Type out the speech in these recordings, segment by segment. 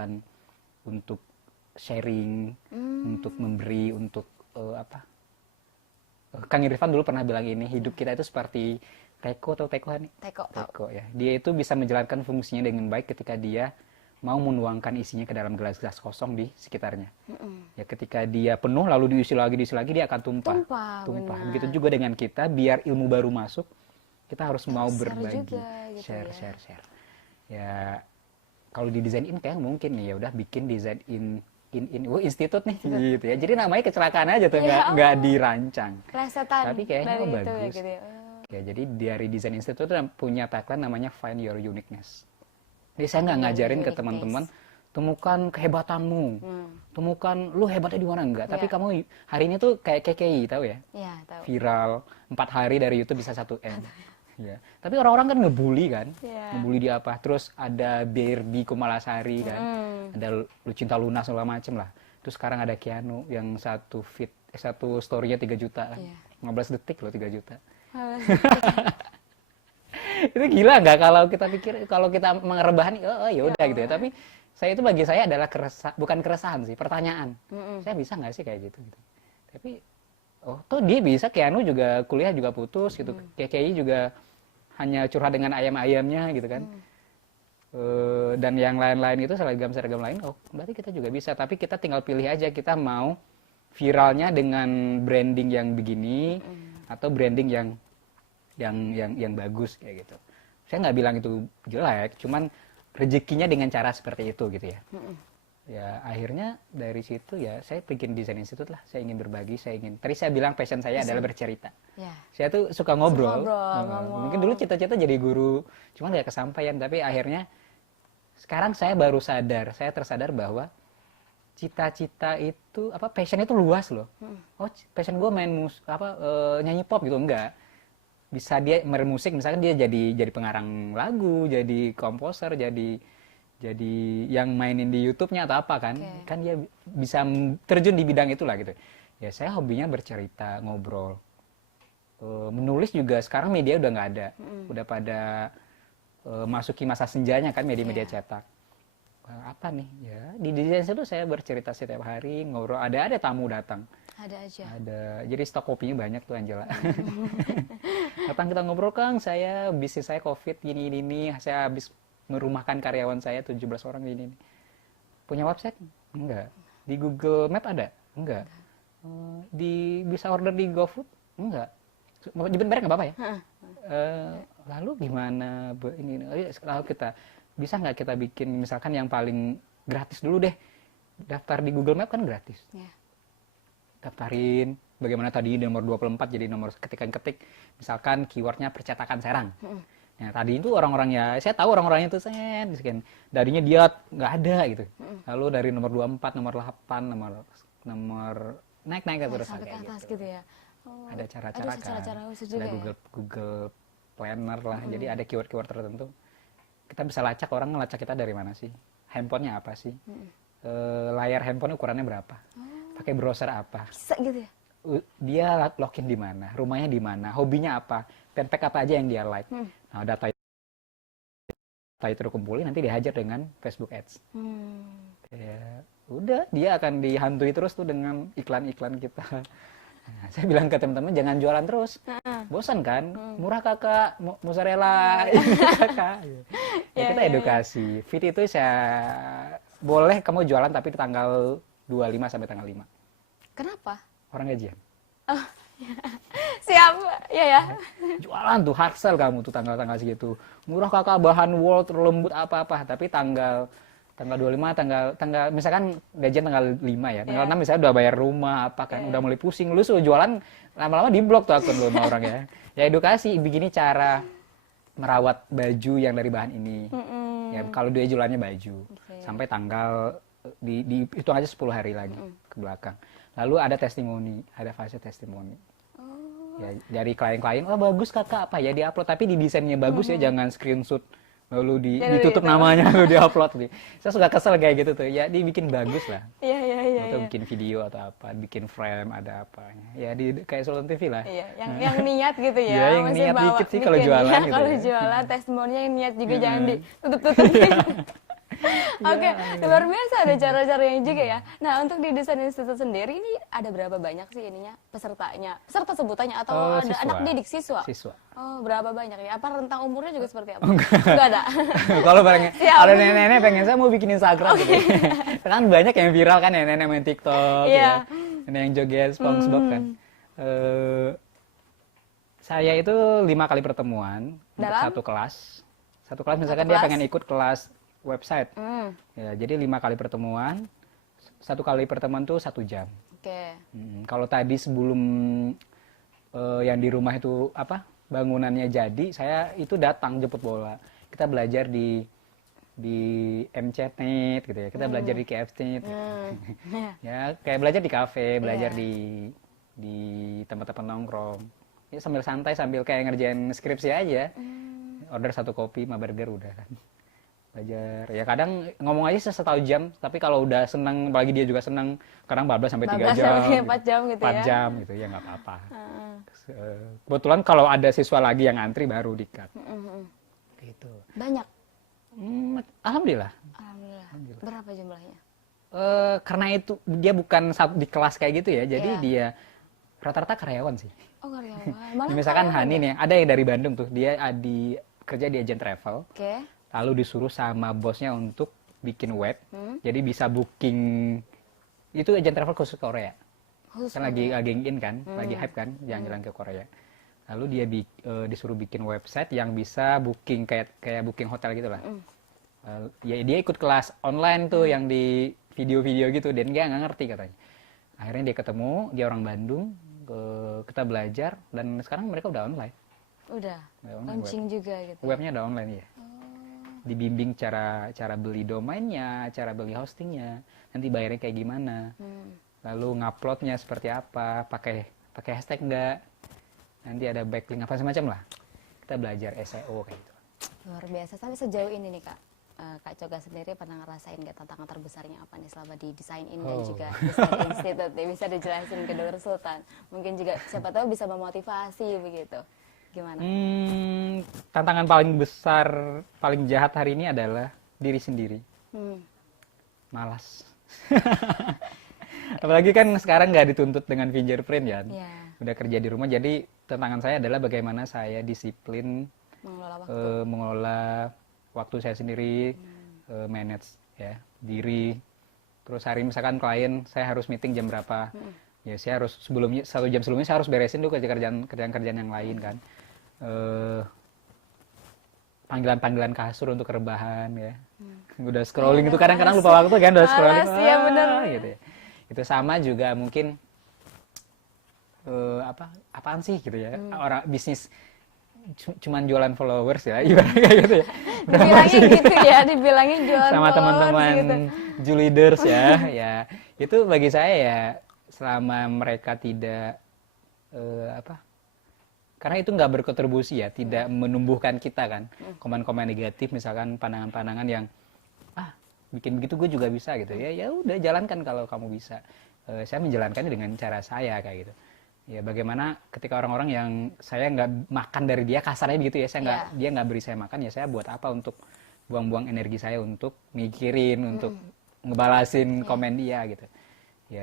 jalan untuk sharing, untuk memberi, untuk Kang Irfan dulu pernah bilang ini, hidup kita itu seperti teko atau tekoan nih? Teko ya. Dia itu bisa menjalankan fungsinya dengan baik ketika dia mau menuangkan isinya ke dalam gelas-gelas kosong di sekitarnya. Ya ketika dia penuh lalu diisi lagi dia akan tumpah. Begitu juga dengan kita, biar ilmu baru masuk, kita harus mau berbagi, juga, gitu share. Ya kalau di desain kayak mungkin nih ya udah bikin desain institut nih gitu ya. Jadi namanya kecelakaan aja tuh, nggak dirancang. Tapi kayaknya bagus. Gitu ya. Ya, jadi dari desain institut itu punya tagline namanya Find Your Uniqueness. Jadi saya nggak ngajarin ke teman-teman temukan kehebatanmu, temukan lu hebatnya di mana enggak. Tapi kamu hari ini tuh kayak KKI tahu ya? Iya, tahu. Viral 4 hari dari YouTube bisa 1 M. Ya. Tapi orang-orang kan ngebully kan, ngebully dia apa? Terus ada Barbie Kumalasari kan, ada Lucinta Luna segala macem lah. Terus sekarang ada Keanu yang satu story-nya 3 juta kan, 15 detik loh 3 juta. Itu gila nggak kalau kita mengerebahan, ya udah gitu ya. Tapi bagi saya adalah bukan keresahan sih, pertanyaan. Saya bisa nggak sih kayak gitu? Tapi tuh dia bisa, Keanu juga kuliah juga putus gitu, KKI juga hanya curhat dengan ayam-ayamnya gitu kan. Dan yang lain-lain itu seragam lain, berarti kita juga bisa. Tapi kita tinggal pilih aja, kita mau viralnya dengan branding yang begini atau branding yang bagus kayak gitu. Saya nggak bilang itu jelek, cuman rezekinya dengan cara seperti itu gitu ya. Ya akhirnya dari situ ya saya bikin desain institut lah. Saya ingin berbagi, tadi saya bilang passion saya adalah bercerita. Saya tuh suka ngobrol. Mungkin dulu cita-cita jadi guru, cuman nggak kesampaian. Tapi akhirnya sekarang saya tersadar bahwa cita-cita itu passion itu luas loh. Passion gue nyanyi pop gitu, enggak. Bisa dia bermusik, misalkan dia jadi pengarang lagu, jadi komposer, jadi yang mainin di YouTube-nya atau apa kan. Kan dia bisa terjun di bidang itulah gitu. Ya saya hobinya bercerita, ngobrol. Menulis juga sekarang media udah nggak ada. Udah pada masuki masa senjanya kan media-media cetak. Apa nih? Ya di desain itu saya bercerita setiap hari, ngobrol. Ada tamu datang. Ada aja. Jadi stok kopinya banyak tuh Angela. Datang kita ngobrol, Kang, bisnis saya COVID gini, saya habis merumahkan karyawan saya 17 orang ini. Punya website? Enggak. Di Google Map ada? Enggak. Bisa order di GoFood? Enggak. Mau nyebut merek nggak apa-apa ya? Lalu gimana? Lalu bisa nggak kita bikin misalkan yang paling gratis dulu deh. Daftar di Google Map kan gratis. Daftarin. Bagaimana tadi nomor 24 jadi nomor ketik misalkan keywordnya percetakan Serang. Nah, tadi itu orang-orangnya, saya tahu orang-orangnya itu sekian. Darinya dia nggak ada gitu. Lalu dari nomor 24, nomor 8, nomor naik terus sampai ke atas gitu ya. Ada cara-cara kan. Ada Google Planner lah. Jadi ada keyword-keyword tertentu. Kita bisa lacak, orang ngelacak kita dari mana sih? Handphonenya apa sih? Layar handphone ukurannya berapa? Pakai browser apa? Bisa gitu ya? Dia login di mana? Rumahnya di mana? Hobinya apa? Fanpage apa aja yang dia like? Nah, data itu dikumpulin, nanti dihajar dengan Facebook Ads. Ya, udah, dia akan dihantui terus tuh dengan iklan-iklan kita. Nah, saya bilang ke teman-teman, jangan jualan terus. Bosan kan? Murah kakak, mozzarella, kakak. Ya, kita edukasi. Fit itu boleh kamu jualan tapi di tanggal 25 sampai tanggal 5. Kenapa? Orang gajian. Siap, ya. Jualan tuh, hard sell kamu tuh tanggal-tanggal segitu. Murah kakak, bahan wool, terlembut apa-apa. Tapi tanggal 25, tanggal misalkan gajian tanggal 5 ya. Tanggal 6 misalnya udah bayar rumah apa kan, udah mulai pusing. Lu suruh jualan, lama-lama diblok tuh akun lu sama orang ya. Ya edukasi, begini cara merawat baju yang dari bahan ini. Ya kalau dia jualannya baju. Sampai tanggal dihitung aja 10 hari lagi ke belakang. Lalu ada testimoni, ada fase testimoni. Ya, dari klien-klien, bagus kakak, apa ya diupload, tapi di desainnya bagus ya, jangan screenshot lalu ditutup namanya lalu diupload. Saya suka kesel kayak gitu tuh, ya dibikin bagus lah. Iya. Atau bikin video atau apa, bikin frame ada apanya. Ya kayak Sultan TV lah. Iya, yang niat gitu ya. Ya, yang niat dikit sih kalau jualan gitu. Kalau jualan testimoninya yang niat juga jangan ditutup-tutupin. Oke, luar biasa ada cara-caranya juga ya. Nah, untuk di Desain Institute sendiri ini ada berapa banyak sih ininya pesertanya? Peserta sebutannya atau ada Siswa. anak didik siswa? Siswa. Oh, berapa banyak ya? Apa rentang umurnya juga seperti apa? Enggak. Enggak ada. Kalau pengen, Siap. kalau nenek-nenek pengen saya mau bikin Instagram gitu. Kan banyak yang viral kan ya, nenek main TikTok Iya. ya. Nenek yang joget SpongeBob kan. Saya itu 5 kali pertemuan untuk Dalam? satu kelas. Satu kelas misalkan dia kelas? pengen ikut kelas website. Hmm, Ya, jadi 5 kali pertemuan. Satu kali pertemuan tuh 1 jam. oke. Kalau tadi sebelum yang di rumah itu apa bangunannya jadi, saya itu datang jemput bola. Kita belajar di MCNet gitu ya. Kita belajar di KFNet. Ya, kayak belajar di kafe, belajar Iya. di tempat-tempat nongkrong. Ya sambil santai sambil kayak ngerjain skripsi aja. Order 1 kopi, 5 burger udah kan. Belajar. Ya kadang ngomong aja 1 jam, tapi kalau udah senang, apalagi dia juga senang, kadang 14 sampai 3 14 jam. sampai 4 jam gitu 4 ya. jam gitu ya nggak apa-apa. Kebetulan kalau ada siswa lagi yang antri baru di-cut. Gitu. Banyak. Alhamdulillah. Alhamdulillah. Berapa jumlahnya? Karena itu dia bukan di kelas kayak gitu ya, jadi Iya. dia rata-rata karyawan sih. Oh, karyawan. Malah Misalkan karyawan Hani ya? nih, ada yang dari Bandung tuh, dia kerja di agen travel, Oke. lalu disuruh sama bosnya untuk bikin web, jadi bisa booking, itu agen travel khusus Korea. Khusus Kan lagi in kan, lagi hype kan, jalan-jalan ke Korea. Lalu dia disuruh bikin website yang bisa booking kayak booking hotel gitu lah. Ya dia ikut kelas online tuh yang di video-video gitu, dan dia nggak ngerti katanya. Akhirnya dia ketemu, dia orang Bandung, kita belajar, dan sekarang mereka udah online. Udah. Udah online Launching juga gitu. Webnya udah online ya. Dibimbing cara beli domainnya, cara beli hostingnya, nanti bayarnya kayak gimana, lalu nguploadnya seperti apa, pakai hashtag enggak, nanti ada backlink apa semacam lah. Kita belajar SEO kayak gitu. Luar biasa. Sampai sejauh ini nih Kak, Kak Coga sendiri pernah ngerasain nggak tantangan terbesarnya apa nih selama di Desain In dan juga Desain Institute nih? Bisa dijelasin ke Dr. Sultan. Mungkin juga siapa tahu bisa memotivasi begitu. Gimana? Tantangan paling besar, paling jahat hari ini adalah diri sendiri. Malas. Apalagi kan sekarang nggak dituntut dengan fingerprint ya. Iya. Udah kerja di rumah, jadi tantangan saya adalah bagaimana saya disiplin Mengelola waktu. mengelola waktu saya sendiri, manage ya diri. Terus hari misalkan klien saya harus meeting jam berapa, ya saya harus 1 jam sebelumnya saya harus beresin dulu kerjaan yang lain kan. Panggilan kasur untuk rebahan ya. Udah scrolling itu kadang-kadang lupa waktu kan, udah scrolling. Males, iya bener. Gitu ya. Itu sama juga mungkin apaan sih gitu ya, orang bisnis cuman jualan followers ya, ibaratnya kayak gitu ya. Dibilangin gitu ya, dibilangin jualan Sama followers teman-teman gitu. Juleaders ya, ya itu bagi saya ya, selama mereka tidak karena itu nggak berkontribusi ya, tidak menumbuhkan kita kan, komen-komen negatif misalkan, pandangan-pandangan yang bikin begitu gue juga bisa gitu ya udah jalankan kalau kamu bisa. Saya menjalankannya dengan cara saya kayak gitu. Ya bagaimana ketika orang-orang yang saya nggak makan dari dia, kasarnya begitu ya, dia nggak beri saya makan, ya saya buat apa untuk buang-buang energi saya untuk mikirin, untuk ngebalasin komen dia gitu. Ya.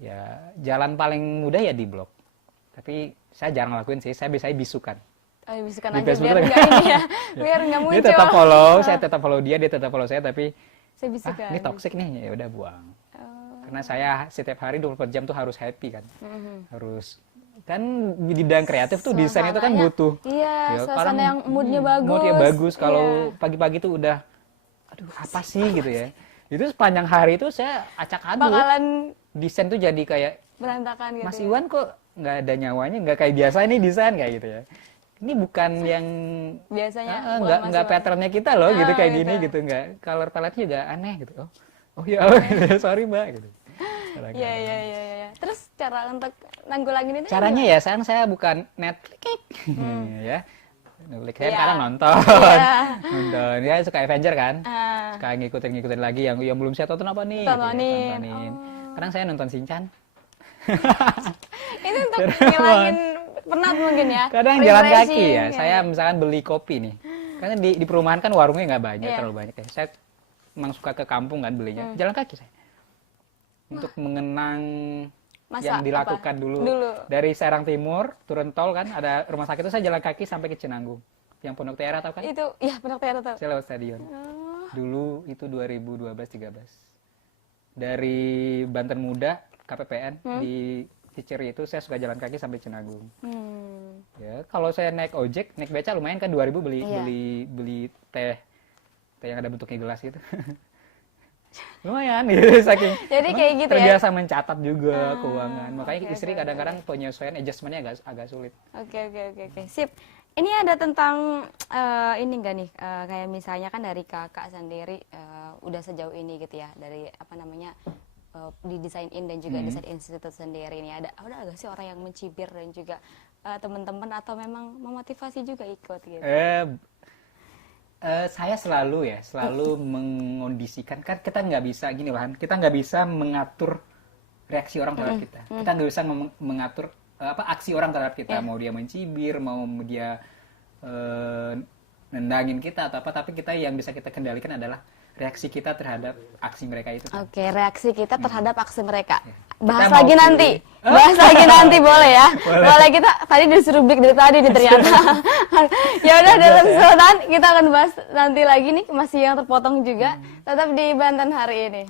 Ya jalan paling mudah ya di blog. Tapi saya jarang lakuin sih, saya biasanya bisukan. Oh, bisukan Di aja Facebook biar tuh nggak ini ya, biar nggak muncul. Dia tetap follow, saya tetap follow dia tetap follow saya, tapi Saya bisukan. ini toxic nih, ya udah buang. Oh. Karena saya setiap hari 24 jam tuh harus happy kan. Harus kan di bidang kreatif tuh desain itu kan Suasananya- butuh. Iya, Ya, suasana kadang, yang moodnya bagus. Moodnya bagus. Kalau Iya. pagi-pagi tuh udah, aduh apa sih gitu ya. Itu sepanjang hari itu saya acak-aduk. Bakalan Desain tuh jadi kayak, berantakan gitu. Mas ya. Iwan kok nggak ada nyawanya, nggak kayak biasa ini desain kayak gitu ya. Ini bukan yang Biasanya nggak bukan Mas Iwan. patternnya kita loh gitu kayak gitu. gini gitu, nggak color palette-nya juga aneh gitu. Oh ya sorry Mbak gitu. Iya. Terus cara untuk nanggulangin itu Caranya ya saya bukan Netflix ya. Netflix saya Iya. kadang nonton. Iya. Nonton ya, suka Avenger kan. Ah. Suka ngikutin lagi yang belum saya tonton apa nih. Tontonin. Tontonin. Kadang saya nonton Shinchan. Itu ini untuk ngilangin penat mungkin ya. Kadang jalan kaki Refreshing, ya. Saya misalkan beli kopi nih. Karena di perumahan kan warungnya nggak banyak, terlalu banyak ya. Saya emang suka ke kampung kan belinya. Jalan kaki saya. Untuk mengenang yang dilakukan dulu. Dari Serang Timur, turun tol kan, ada rumah sakit itu saya jalan kaki sampai ke Cinanggung. Yang Pondok Tiara tahu kan? Itu, ya Pondok Tiara tahu. Saya lewat stadion. Dulu itu 2012-13. Dari Banten Muda, KPPN, di Ciceri itu saya suka jalan kaki sampai Cinanggung. Ya, kalau saya naik ojek, naik beca lumayan kan 2000 beli teh yang ada bentuknya gelas gitu. Lumayan gitu, saking jadi kayak gitu terbiasa mencatat juga keuangan. Makanya istri kadang-kadang penyesuaian adjustmentnya agak sulit. Oke, sip. Ini ada tentang ini enggak nih, kayak misalnya kan dari kakak sendiri udah sejauh ini gitu ya, dari apa namanya di Design In dan juga Design Institute sendiri ini ada agak sih orang yang mencibir dan juga teman-teman atau memang memotivasi juga ikut gitu? Saya selalu mengondisikan, kan kita nggak bisa gini lah, kita nggak bisa mengatur reaksi orang terhadap kita, kita nggak bisa mengatur aksi orang terhadap kita, mau dia mencibir, mau dia nendangin kita atau apa, tapi kita yang bisa kita kendalikan adalah reaksi kita terhadap aksi mereka itu. Oke, reaksi kita terhadap aksi mereka. Ya. Bahas lagi nanti. Bahas lagi nanti boleh ya. Boleh, kita tadi disuruh break dari tadi nih ternyata. Ya udah dalam Sultan kita akan bahas nanti lagi nih, masih yang terpotong juga. Tetap di Banten hari ini.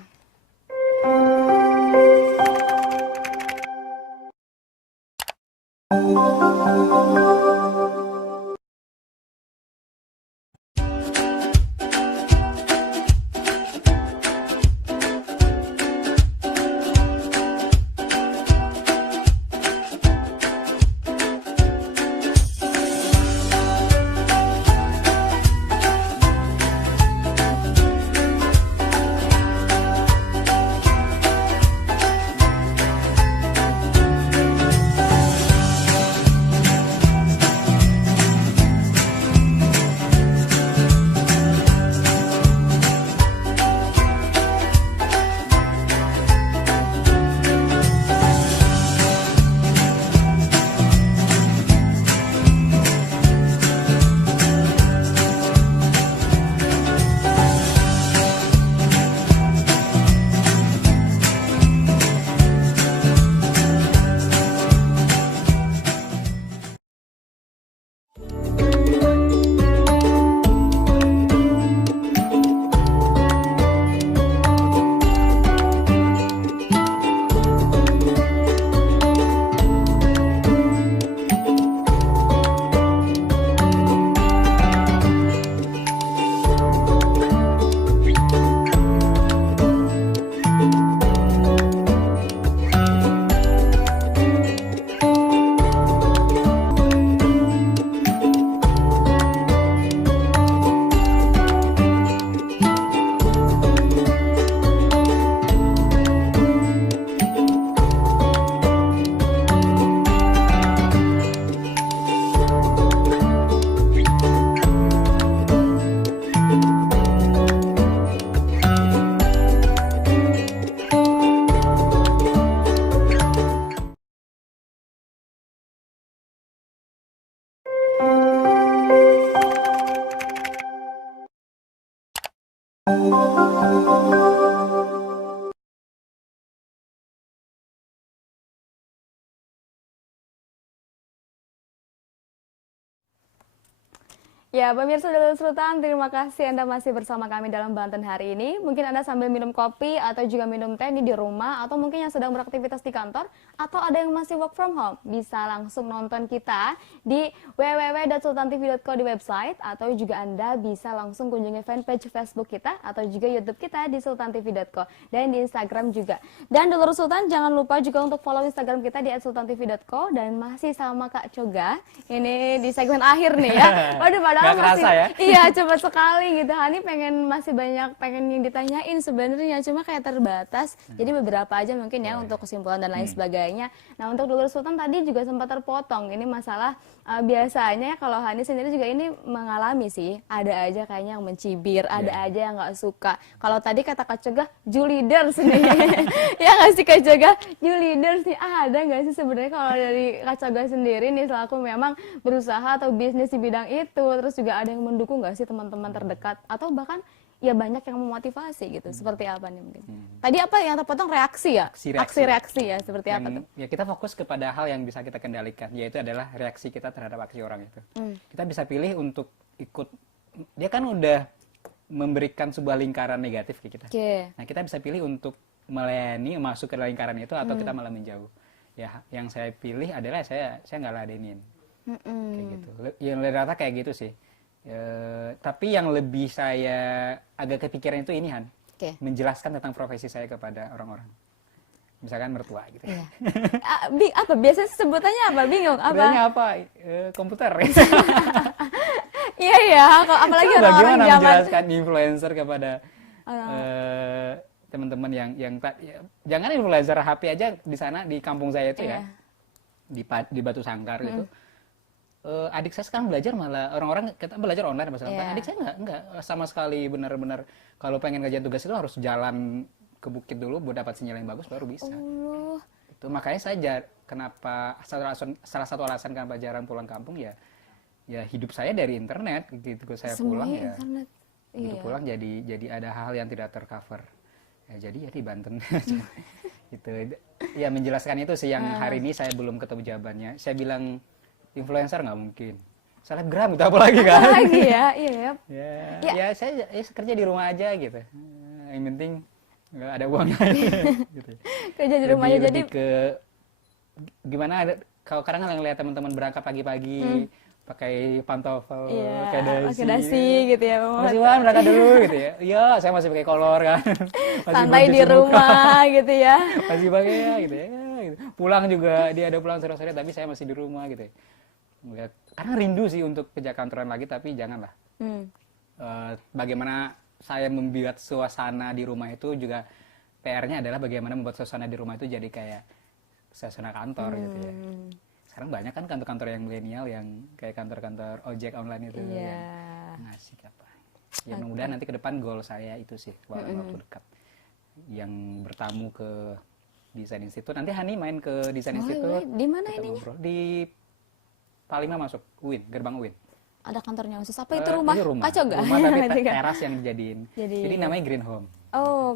Ya, pemirsa Dalam Sultan, terima kasih Anda masih bersama kami dalam Banten hari ini. Mungkin Anda sambil minum kopi atau juga minum teh di rumah, atau mungkin yang sedang beraktivitas di kantor, atau ada yang masih work from home, bisa langsung nonton kita di www.sultantv.co di website, atau juga Anda bisa langsung kunjungi fanpage Facebook kita, atau juga YouTube kita di sultantv.co, dan di Instagram juga. Dan Dulur Sultan, jangan lupa juga untuk follow Instagram kita di @sultantv.co, dan masih sama Kak Coga, ini di segmen akhir nih ya. Waduh, padahal Gak masih, kerasa ya? iya cepat sekali gitu. Hani masih banyak yang ditanyain sebenarnya, cuma kayak terbatas. Jadi beberapa aja mungkin ya untuk kesimpulan dan lain sebagainya. sebagainya. Nah untuk Dulur Sultan tadi juga sempat terpotong ini masalah biasanya kalau Hani sendiri juga ini mengalami sih, ada aja kayaknya yang mencibir, ada aja yang nggak suka. Kalau tadi kata Kak Coga Juliders nih, ya nggak sih Kak Coga, Juliders nih ada nggak sih sebenarnya kalau dari Kak Coga sendiri nih selaku memang berusaha atau bisnis di bidang itu, terus juga ada yang mendukung nggak sih teman-teman terdekat atau bahkan ya banyak yang memotivasi gitu, seperti apa nih mungkin? Tadi apa yang terpotong reaksi ya? Aksi-reaksi ya, seperti apa tuh? Ya kita fokus kepada hal yang bisa kita kendalikan, yaitu adalah reaksi kita terhadap aksi orang itu. Kita bisa pilih untuk ikut, dia kan udah memberikan sebuah lingkaran negatif ke kita. Nah kita bisa pilih untuk melayani, masuk ke lingkaran itu atau kita malah menjauh. Ya yang saya pilih adalah saya nggak ladenin, kayak gitu. Yang rata kayak gitu sih. Tapi yang lebih saya agak kepikiran itu ini Han, menjelaskan tentang profesi saya kepada orang-orang, misalkan mertua gitu. Iya. Apa biasanya sebutannya apa? Bingung apa? Sebenarnya apa? Komputer. Iya ya, apalagi orang-orang bagaimana zaman menjelaskan influencer kepada teman-teman yang jangan influencer HP aja di sana di kampung saya itu ya, di Batu Sangkar gitu. Adik saya sekarang belajar malah orang-orang kita belajar online masalah. Adik saya enggak sama sekali benar-benar kalau pengen ngerjain tugas itu harus jalan ke bukit dulu buat dapat sinyal yang bagus baru bisa. Itu makanya saya kenapa salah satu alasan kenapa jarang pulang kampung ya hidup saya dari internet gitu. Saya pulang ya internet. Pulang jadi ada hal yang tidak tercover. Ya jadi di Banten gitu. Ya menjelaskan itu sih yang hari ini saya belum ketemu jawabannya. Saya bilang influencer nggak mungkin, selebgram itu apa lagi kan? Lagi ya, iya. Ya saya kerja di rumah aja gitu. Yang penting nggak ada uangnya. Gitu. Kerja di rumah aja jadi ke gimana? Kalau kadang ngeliat teman-teman berangkat pagi-pagi pakai pantofel, pakai dasi gitu ya. Masih berangkat dulu gitu ya. Iya, saya masih pakai kolor kan. Masih santai di rumah gitu ya. Masih pakai ya gitu ya. Gitu. Pulang juga dia ada pulang sore-sore tapi saya masih di rumah gitu ya. Karena rindu sih untuk kerja kantoran lagi tapi janganlah. Bagaimana saya membuat suasana di rumah itu juga PR-nya adalah bagaimana membuat suasana di rumah itu jadi kayak suasana kantor gitu ya. Sekarang banyak kan kantor-kantor yang milenial yang kayak kantor-kantor ojek online itu yang ngasih apa. Ya mudah-mudahan nanti ke depan goal saya itu sih waktu dekat yang bertamu ke Desain Institute. Nanti Hani main ke Desain Institute. Di mana ininya? Di Palima masuk UIN, gerbang UIN. Ada kantornya khusus apa itu rumah? Kacau nggak? Rumah tapi teras yang dijadiin. Jadi namanya Green Home.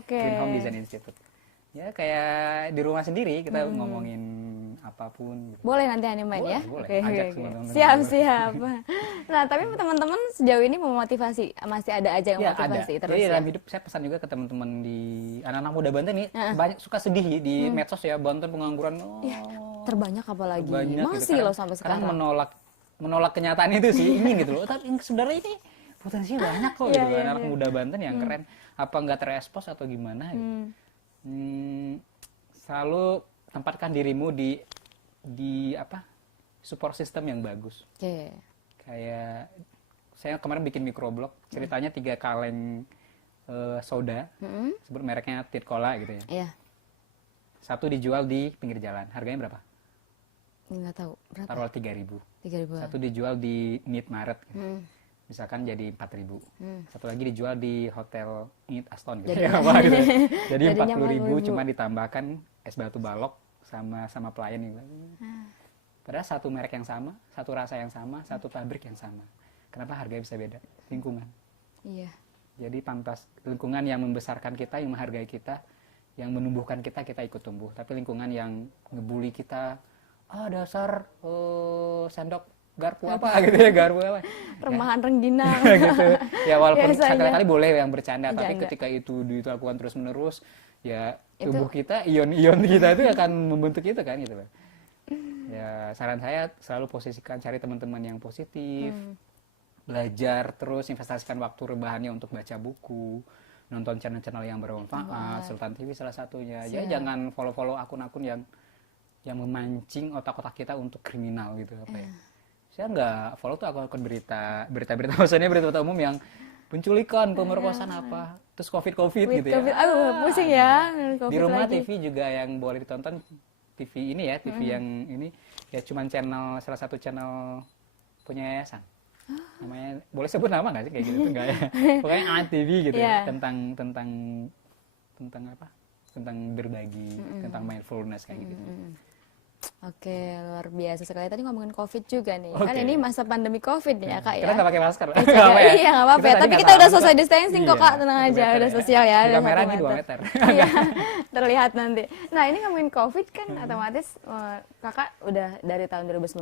Green Home Design Institute. Ya kayak di rumah sendiri kita ngomongin apapun. Gitu. Boleh nanti Hani main ya? Boleh. Ajak teman-teman. Siap. Nah tapi teman-teman sejauh ini memotivasi, masih ada aja yang motivasi ada. terus. Jadi dalam hidup saya pesan juga ke teman-teman di anak-anak muda Banten nih banyak suka sedih di medsos ya, Banten pengangguran. Terbanyak apalagi. Masih gitu. loh sampai sekarang. Menolak kenyataan itu sih ingin gitu loh. Tapi sebenarnya ini potensinya banyak kok gitu kan anak muda Banten yang keren. Apa nggak terekspos atau gimana? Gitu. Selalu tempatkan dirimu di apa support system yang bagus. Kayak saya kemarin bikin microblog ceritanya 3 kaleng soda sebut mereknya Tit Cola gitu ya. Satu dijual di pinggir jalan, harganya berapa? Nggak tahu berapa. Taruh 3.000. 3.000. Satu dijual di Meat Maret, misalkan jadi 4.000. Satu lagi dijual di hotel Meat Aston gitu. Jadi 40.000 cuma ditambahkan es batu balok sama pelayan gitu. Padahal satu merek yang sama, satu rasa yang sama, satu pabrik yang sama. Kenapa harganya bisa beda? Lingkungan. Iya. Jadi pantas lingkungan yang membesarkan kita, yang menghargai kita, yang menumbuhkan kita, kita ikut tumbuh. Tapi lingkungan yang ngebully kita, dasar sendok garpu apa gitu ya, garpu apa. Remahan rengginang. Gitu. Ya walaupun sekali-kali boleh yang bercanda, tapi ketika itu dilakukan terus-menerus, ya tubuh kita, ion-ion kita itu akan membentuk itu kan gitu. Ya saran saya selalu posisikan cari teman-teman yang positif, belajar terus, investasikan waktu rebahannya untuk baca buku, nonton channel-channel yang bermanfaat, Sultan TV salah satunya. Ya jangan follow-follow akun-akun yang memancing otak-otak kita untuk kriminal gitu apa ya. Saya nggak follow tuh akun-akun berita maksudnya berita umum yang penculikan, pemerkosaan apa, terus covid gitu ya. Pusing ya. Di rumah lagi. TV juga yang boleh ditonton TV ini ya, TV yang ini ya cuman salah satu channel punya yayasan. Namanya boleh sebut nama nggak sih kayak gitu tuh nggak ya? Pokoknya Anak TV gitu ya, tentang apa? Tentang berbagi, tentang mindfulness kayak gitu. Oke, luar biasa sekali. Tadi ngomongin COVID juga nih. Oke. Kan ini masa pandemi COVID nih ya, Kak ya. Kita nggak pakai masker. Iya, nggak apa-apa ya. Tapi kita udah social distancing kok, Kak. Tenang aja, udah sosial ya. Di Udah kamera 1 nih 2 meter. meter. Iya, terlihat nanti. Nah, ini ngomongin COVID kan otomatis Kakak udah dari tahun 2019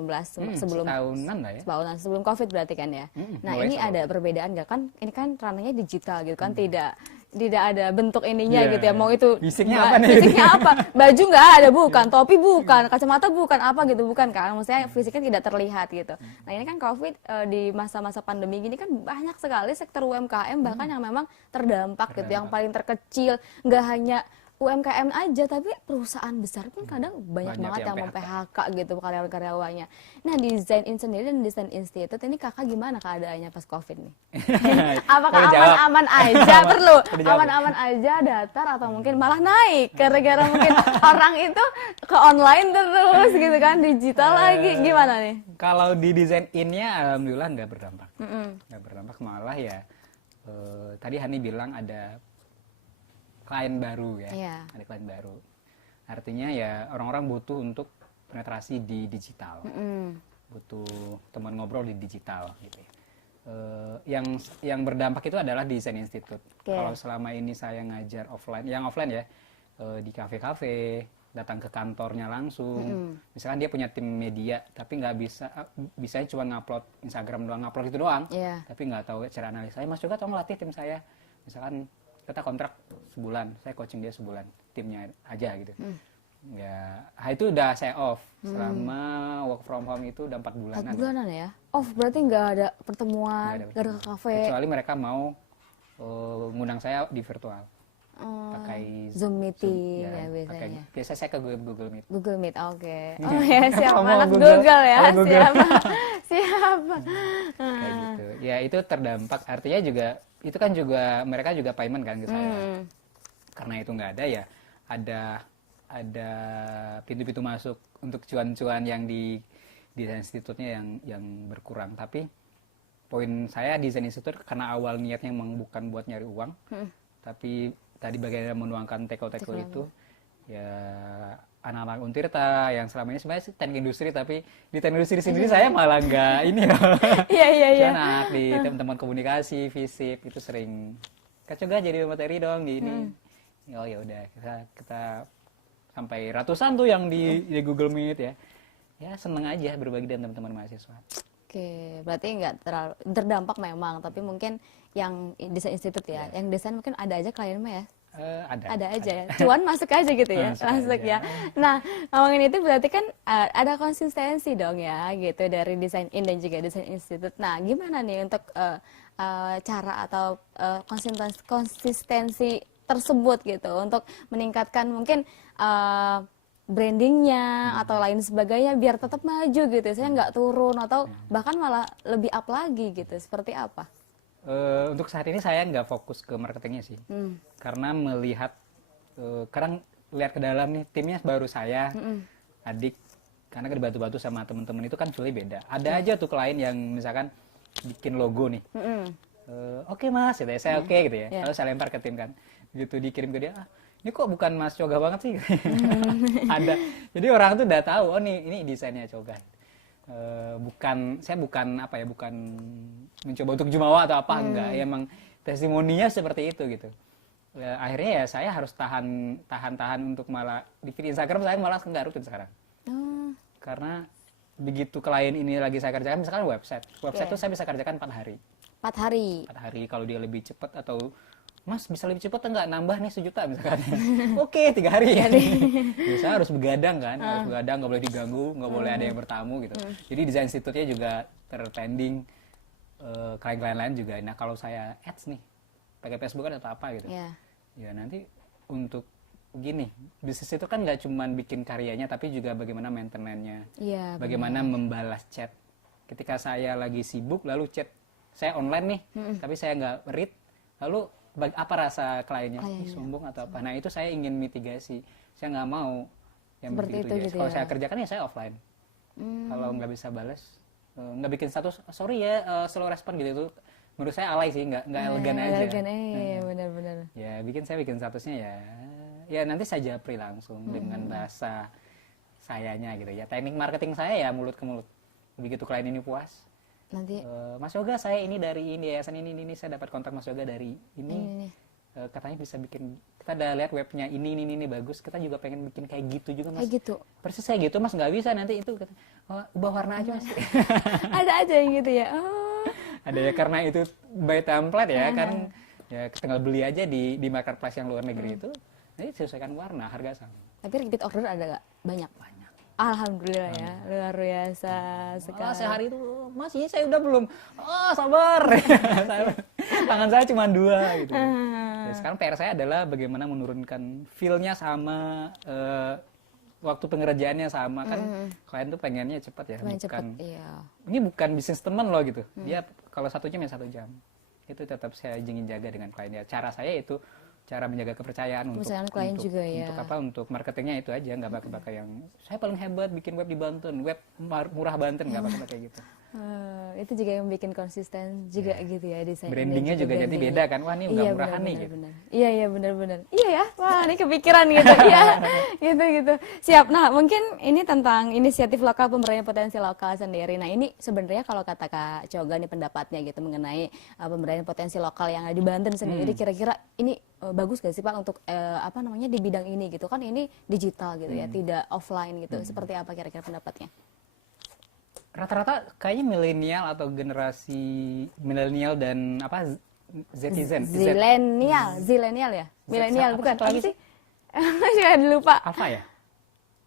sebelum Setahunan lah ya. setahunan sebelum COVID berarti kan ya. Nah, mulai ini setahun. ada perbedaan nggak kan? Ini kan ranahnya digital gitu kan, tidak ada bentuk ininya Iya. gitu ya. Mau itu Fisiknya apa nih? Fisiknya apa? Baju nggak ada bukan, topi bukan, kacamata bukan, apa gitu bukan kan? Maksudnya fisiknya tidak terlihat gitu. Nah, ini kan COVID di masa-masa pandemi gini kan banyak sekali sektor UMKM bahkan yang memang terdampak gitu, yang paling terkecil. Nggak hanya UMKM aja, tapi perusahaan besar pun kadang banyak banget yang mem-PHK gitu karyawan-karyawannya. Nah, Design In sendiri dan Design Institute ini Kakak gimana keadaannya pas COVID nih? Apakah aman-aman aja? Perlu aman-aman aja, datar atau mungkin malah naik gara-gara mungkin orang itu ke online terus gitu kan, digital lagi, gimana nih? Kalau di Design In-nya alhamdulillah nggak berdampak. Nggak berdampak, malah ya tadi Hani bilang ada klien baru ya. Iya. Ada klien baru. Artinya ya orang-orang butuh untuk penetrasi di digital. Butuh teman ngobrol di digital gitu ya. Yang berdampak itu adalah Design Institute. Kalau selama ini saya ngajar offline, yang offline ya, di kafe-kafe, datang ke kantornya langsung. Misalkan dia punya tim media, tapi nggak bisanya cuma ngupload Instagram doang, ngupload itu doang. Tapi nggak tahu cara analisa. Mas juga tolong latih tim saya. Misalkan kita kontrak sebulan, saya coaching dia sebulan, timnya aja gitu. Ya, itu udah saya off selama work from home itu udah 4 bulanan. 4 bulanan ya? Off berarti nggak ada pertemuan, nggak ada ke kafe. Kecuali mereka mau ngundang saya di virtual. Pakai Zoom meeting ya biasanya. Biasa saya ke Google Meet. Google Meet, oke. Oh ya, siapa anak Google Google ya? Google. Siapa? Kayak gitu. Ya itu terdampak. Artinya juga itu kan juga mereka juga payment kan ke saya. Karena itu nggak ada ya, ada pintu-pintu masuk untuk cuan-cuan yang di Design Institute-nya yang berkurang. Tapi poin saya Design Institute karena awal niatnya memang bukan buat nyari uang, tapi tadi bagaimana menuangkan teko-teko itu ya anak-anak Untirta yang selama ini sebenarnya teknik industri, tapi di teknik industri sendiri saya malah nggak ini ya. Iya. Anak di teman-teman komunikasi, FISIP itu sering Kak Coga jadi materi dong di ini. Oh ya udah kita sampai ratusan tuh yang di Google Meet ya. Ya seneng aja berbagi dengan teman-teman mahasiswa. Oke, berarti nggak terlalu terdampak memang, tapi mungkin yang Design Institute ya, yang desain mungkin ada aja klien mah ya. Ada aja ya, cuan masuk aja gitu ya, masuk ya. Nah, ngomongin itu berarti kan ada konsistensi dong ya, gitu dari Design In dan juga Design Institute. Nah, gimana nih untuk cara atau konsistensi tersebut gitu untuk meningkatkan mungkin brandingnya atau lain sebagainya biar tetap maju gitu, saya nggak turun atau bahkan malah lebih up lagi gitu, seperti apa? Untuk saat ini saya nggak fokus ke marketingnya sih, karena melihat sekarang lihat ke dalam nih timnya baru saya, adik, karena dibantu-bantu sama teman-teman itu kan sulit beda. Ada aja tuh klien yang misalkan bikin logo nih, oke mas, gitu ya, saya oke gitu ya, lalu saya lempar ke tim kan, gitu dikirim ke dia, ini kok bukan Mas Coga banget sih. Ada, jadi orang tuh udah tahu, oh ini desainnya Coga. Saya bukan mencoba untuk jumawa atau apa, enggak, ya emang testimoninya seperti itu gitu. Akhirnya ya saya harus tahan untuk malah di feed Instagram saya malah nggak rutin sekarang. Karena begitu klien ini lagi saya kerjakan, misalkan website tuh saya bisa kerjakan 4 hari. 4 hari. 4 hari kalau dia lebih cepat, atau Mas bisa lebih cepat enggak nambah nih 1 juta misalkan. Oke, 3 hari ya. Biasanya harus begadang kan, harus begadang, nggak boleh diganggu, nggak boleh ada yang bertamu gitu. Jadi Design Institute-nya juga tertending, klien-klien lain juga. Nah kalau saya ads nih, pakai Facebook atau apa gitu, ya nanti untuk gini, bisnis itu kan nggak cuma bikin karyanya, tapi juga bagaimana maintenance-nya, bagaimana membalas chat. Ketika saya lagi sibuk, lalu chat saya online nih, tapi saya nggak read, lalu apa rasa kliennya? Sombong atau apa? Nah itu saya ingin mitigasi. Saya nggak mau yang Seperti begitu itu aja. gitu Kalau ya. saya kerjakan ya saya offline. Kalau nggak bisa balas, nggak bikin status, sorry ya, slow respon gitu, itu menurut saya alay sih, nggak elegan aja. Elegan, iya benar-benar. Ya saya bikin statusnya ya nanti saya japri langsung dengan bahasa sayanya gitu ya. Teknik marketing saya ya mulut ke mulut. Begitu klien ini puas, Nanti Mas Yoga saya ini dari ini yayasan ini saya dapat kontak Mas Yoga dari ini. Katanya bisa bikin, kita udah lihat webnya ini bagus, kita juga pengen bikin kayak gitu juga Mas. kayak gitu. Persis saya gitu Mas, nggak bisa nanti itu ubah warna aja Mas. Ada aja yang gitu ya. Oh. Ada ya, karena itu by template ya kan, ya tinggal beli aja di marketplace yang luar negeri itu, nanti disesuaikan warna, harga sama. Tapi repeat order ada nggak? Banyak. Alhamdulillah ya, luar biasa sekali. Sehari itu Mas ini saya udah belum, sabar. Tangan saya cuma 2 gitu. Ya, sekarang PR saya adalah bagaimana menurunkan feel-nya sama, waktu pengerjaannya sama kan. Klien tuh pengennya cepat ya, Main cepet, bukan iya. ini bukan bisnis teman loh gitu. Dia kalau 1 jam ya 1 jam. Itu tetap saya ingin jaga dengan kliennya. Cara saya itu cara menjaga kepercayaan Kepercayaan klien juga ya. untuk apa, untuk marketingnya itu aja, nggak pakai yang saya paling hebat bikin web di Banten, web murah Banten, nggak pakai kayak gitu. Itu juga yang bikin konsisten juga gitu ya desain. Brandingnya juga jadi beda kan, wah ini udah murahan nih gitu. Iya benar-benar. Iya ya, wah ini kepikiran gitu ya, gitu. Siap. Nah mungkin ini tentang inisiatif lokal, pemberdayaan potensi lokal sendiri. Nah ini sebenarnya kalau kata Kak Coga nih pendapatnya gitu mengenai pemberdayaan potensi lokal yang ada di Banten sendiri, kira-kira ini bagus gak sih Pak untuk apa namanya di bidang ini gitu kan, ini digital gitu ya, tidak offline gitu. Seperti apa kira-kira pendapatnya? Rata-rata kayaknya milenial atau generasi milenial dan apa Zetizen, Zilenial ya, milenial bukan lagi sih? Masih lupa. Alpha ya,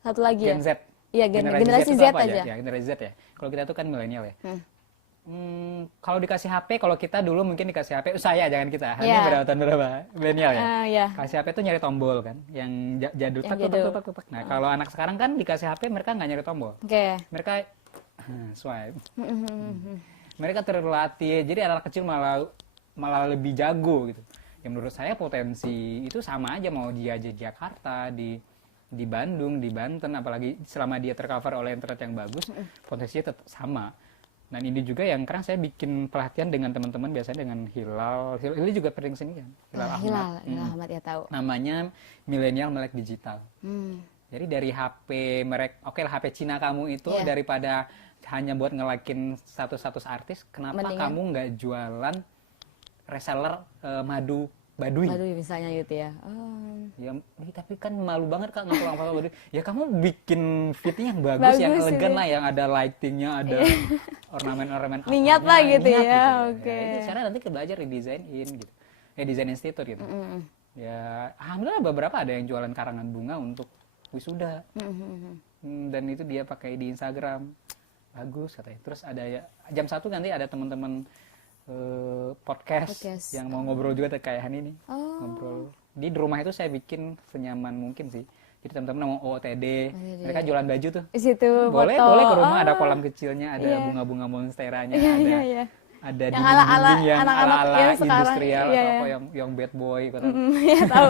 Satu lagi Gen ya. Z. Iya generasi Z aja. Ya, generasi Z ya. Kalau kita tuh kan milenial ya. Kalau dikasih HP, kalau kita dulu mungkin dikasih HP, saya jangan kita, hanya berapa milenial ya. Kasih HP tuh nyari tombol kan, yang jadul, tak. Nah kalau anak sekarang kan dikasih HP mereka nggak nyari tombol, mereka swipe. Mereka terlatih, jadi anak kecil malah lebih jago gitu. Ya menurut saya potensi itu sama aja, mau dia di Jakarta, di Bandung, di Banten, apalagi selama dia tercover oleh internet yang bagus, potensinya tetap sama. Dan ini juga yang sekarang saya bikin pelatihan dengan teman-teman, biasanya dengan Hilal ini juga penting sini kan. Hilal Ahmad ya tahu. Namanya milenial melek digital. Jadi dari HP merek, oke lah HP Cina kamu itu daripada hanya buat ngelakin status artis, kenapa kamu nggak jualan reseller madu Baduy misalnya gitu ya. Ya, tapi kan malu banget Kak ngaku apa Baduy. Ya kamu bikin fitnya yang bagus yang elegan lah, yang ada lightingnya, ada ornamen-ornamen minyak lah gitu ya. Gitu. Oke. Ya, itu cara nanti belajar di desain gitu. Desain institute gitu. Ya, alhamdulillah beberapa ada yang jualan karangan bunga untuk wisuda. Dan itu dia pakai di Instagram. Bagus katanya. Terus ada ya jam 1 nanti ada teman-teman podcast yang mau ngobrol juga kayak Han ini. Ngobrol. Di rumah itu saya bikin senyaman mungkin sih. Jadi teman-teman mau OOTD, mereka jualan baju tuh. Di situ boleh ke rumah, ada kolam kecilnya, ada bunga-bunga monsteranya, ada yang ala-ala yang anak-anak ala-ala sekarang, industrial atau yang bad boy gitu. Tahu.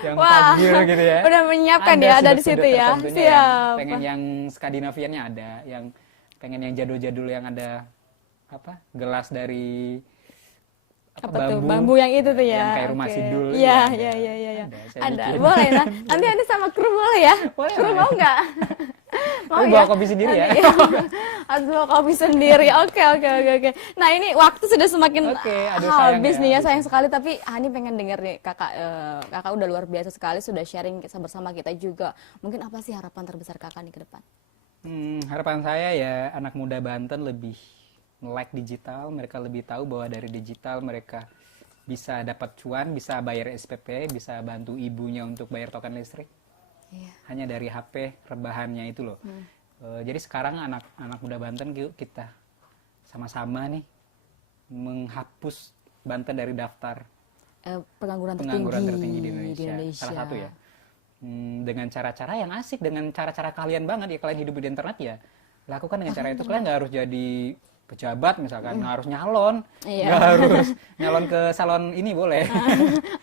Yang tajir gitu ya. Udah menyiapkan ya, ada di situ ya. Siap. Pengen yang Skandinaviannya ada, yang pengen yang jadul-jadul yang ada gelas dari bambu yang itu tuh ya, yang kayak rumah Sidul. Iya. Ada. Boleh nah. Nanti Anda sama kru boleh ya? Kru mau nggak? Mau bawa kopi sendiri ya? Harus bawa kopi sendiri. Oke. Nah ini waktu sudah semakin habis nih ya, sayang sekali. Tapi Hani pengen denger nih, kakak udah luar biasa sekali, sudah sharing bersama kita juga. Mungkin apa sih harapan terbesar kakak nih ke depan? Harapan saya ya anak muda Banten lebih melek digital, mereka lebih tahu bahwa dari digital mereka bisa dapat cuan, bisa bayar SPP, bisa bantu ibunya untuk bayar token listrik. Hanya dari HP rebahannya itu loh. Jadi sekarang anak muda Banten kita sama-sama nih menghapus Banten dari daftar pengangguran tertinggi di Indonesia. Salah satu ya. Dengan cara-cara yang asik, dengan cara-cara kalian banget ya, kalian hidup di internet ya lakukan dengan cara itu. Kalian nggak harus jadi pejabat misalkan, nggak harus nyalon, Iya. nggak harus nyalon ke salon ini boleh.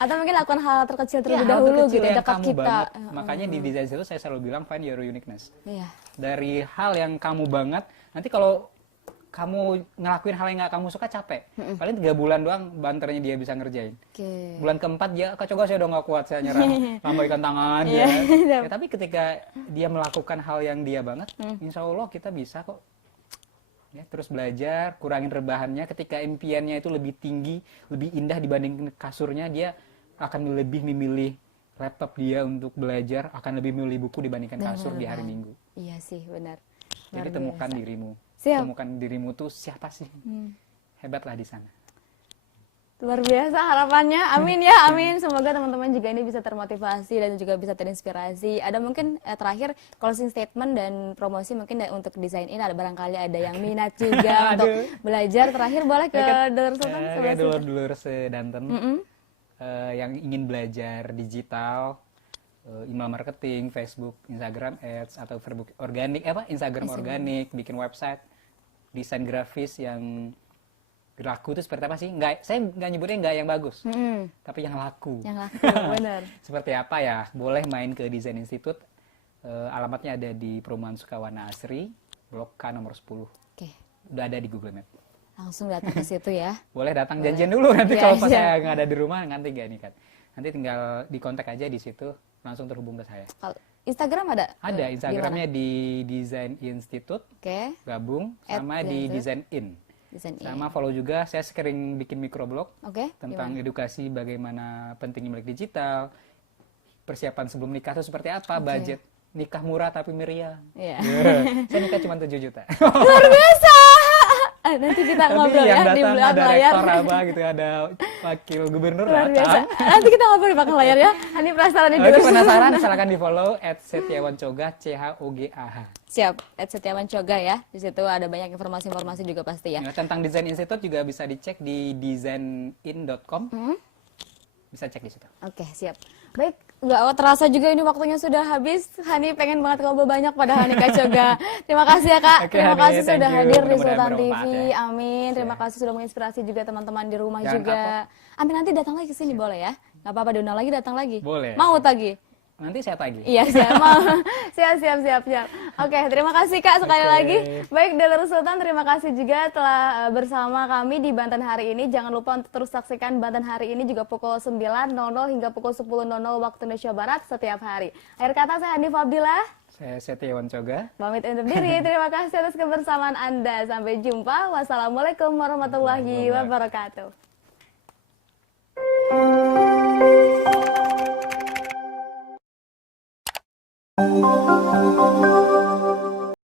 Atau mungkin lakukan hal terkecil Iya, terlebih hal dahulu terkecil gitu, yang dekat kamu kita. banget. Makanya di desain itu saya selalu bilang find your uniqueness. Iya. Dari hal yang kamu banget, nanti kalau kamu ngelakuin hal yang nggak kamu suka capek. Paling 3 bulan doang banternya dia bisa ngerjain. Oke. Bulan keempat dia, Kak Coga saya udah nggak kuat, saya nyerah, lambaikan tangan Iya. ya. Ya. Tapi ketika dia melakukan hal yang dia banget, insya Allah kita bisa kok. Ya, terus belajar, kurangin rebahannya. Ketika impiannya itu lebih tinggi, lebih indah dibanding kasurnya, dia akan lebih memilih laptop dia untuk belajar, akan lebih memilih buku dibandingkan kasur di hari Minggu. Iya sih, benar. Jadi Luar temukan biasa. dirimu. Siap. Temukan dirimu tuh siapa sih? Hebatlah di sana. Luar biasa harapannya, amin ya, amin. Semoga teman-teman juga ini bisa termotivasi dan juga bisa terinspirasi. Ada mungkin terakhir closing statement dan promosi mungkin untuk desain ini, ada barangkali ada yang minat juga untuk belajar. Terakhir boleh ke Dulur Sultan? Ya, dulur-dulur sedanten yang ingin belajar digital, email marketing, Facebook, Instagram Ads, atau Facebook organik, Instagram organik, bikin website, desain grafis yang laku itu seperti apa sih? Saya nggak nyebutnya nggak yang bagus, tapi yang laku. Yang laku, benar. Seperti apa ya? Boleh main ke Design Institute. Alamatnya ada di Perumahan Sukawana Asri, Blok K nomor 10. Oke, Udah ada di Google Map. langsung datang ke situ ya. Boleh datang janjian dulu nanti Ya, kalau pas iya. saya nggak ada di rumah nanti nggak nih kan. Nanti tinggal dikontak aja di situ, langsung terhubung ke saya. Kalau Instagram ada? Ada Di Instagramnya di Design Institute, mana? Oke, gabung sama At di Design Design In. desain ini. Sama follow juga, saya sering bikin microblog Oke, tentang edukasi bagaimana pentingnya melek digital, persiapan sebelum nikah itu seperti apa, budget nikah murah tapi meriah. Iya. Saya nikah cuma 7 juta. Luar biasa. Nanti kita Tapi ngobrol yang ya di datang belakang ada layar. rektor apa gitu, ada wakil gubernur Luar biasa. datang. Nanti kita ngobrol di belakang layar ya. Hani penasaran nih Kalau dulu. penasaran silakan di follow @setiawancoga CHOGAH. Siap, Setiawan Coga ya. Di situ ada banyak informasi-informasi juga pasti ya. Nah, tentang Design Institute juga bisa dicek di designin.com. Bisa cek di situ. Oke, siap. Baik, nggak terasa juga ini waktunya sudah habis. Hani pengen banget ngobrol banyak pada Hani Kak Coga. Terima kasih ya Kak. Oke, Terima Hani, kasih thank sudah you. hadir di Mudah-mudahan Sultan TV. bermanfaat ya. Amin. Terima kasih sudah menginspirasi juga teman-teman di rumah Jangan juga. Amin, nanti datang lagi ke sini boleh ya? Nggak apa-apa, diundang lagi, datang lagi. Boleh. Mau lagi? Nanti saya tagih. Iya, siap. Siap. Oke, terima kasih Kak sekali Oke. lagi. Baik, Dulur Sultan, terima kasih juga telah bersama kami di Banten hari ini. Jangan lupa untuk terus saksikan Banten hari ini juga pukul 9.00 hingga pukul 10.00 waktu Indonesia Barat setiap hari. Akhir kata saya Hanif Abdillah. Saya Setiawan Coga. Pamit undur diri. Terima kasih atas kebersamaan Anda. Sampai jumpa. Wassalamualaikum warahmatullahi wabarakatuh. Thank you.